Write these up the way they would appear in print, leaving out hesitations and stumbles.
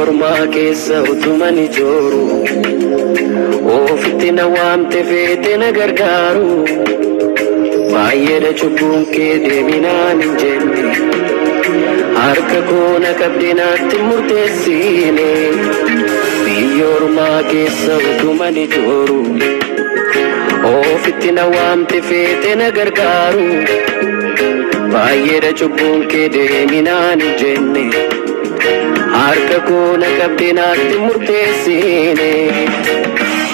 ormaa keessa utumani jooru ofitti na waamte feete na gargaaru baay'eedha cubbuun kee deeminaan hin jenne harka koo na qabdee naatti murteessine biyya ormaa keessa utumani jooru ofitti na waamte feete na gargaaru baay'eedha cubbuun kee deeminaan hin jenne harka koo na qabdee naatti murteessine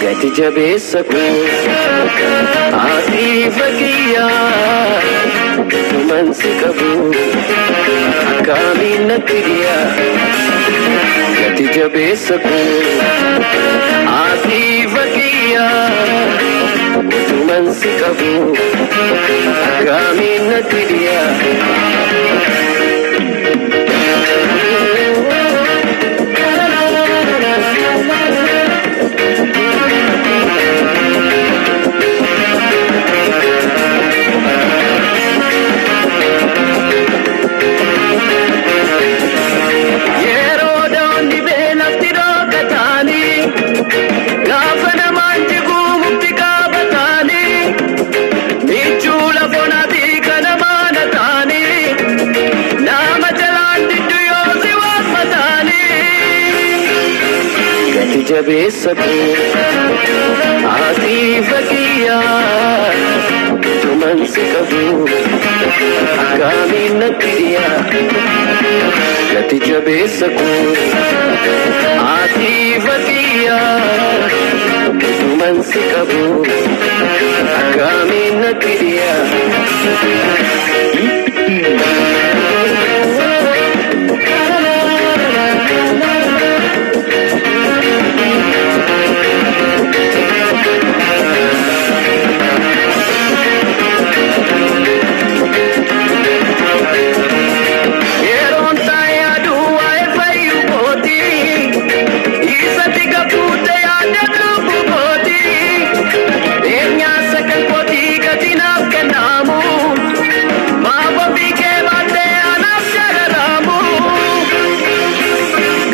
gati jabeessa koo ati fakkiyaa utuman si qabu akkamiin natti dhiyaa gati jabeessa koo ati fakkiyaa utuman si qabu akkamiin natti dhiyaa jabeessa koo ati fakkiyaa utuman si qabu akkamiin natti dhiyaa gati jabeessa koo ati fakkiyaa utuman si qabu akkamiin natti dhiyaa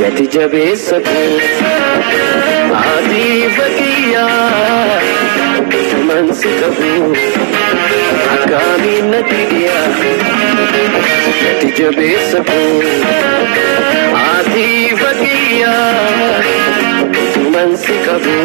gati jabeessa koo ati fakkiyaa utuman si qabu akkamiin natti dhiyaa gati jabeessa koo ati fakkiyaa utuman si qabu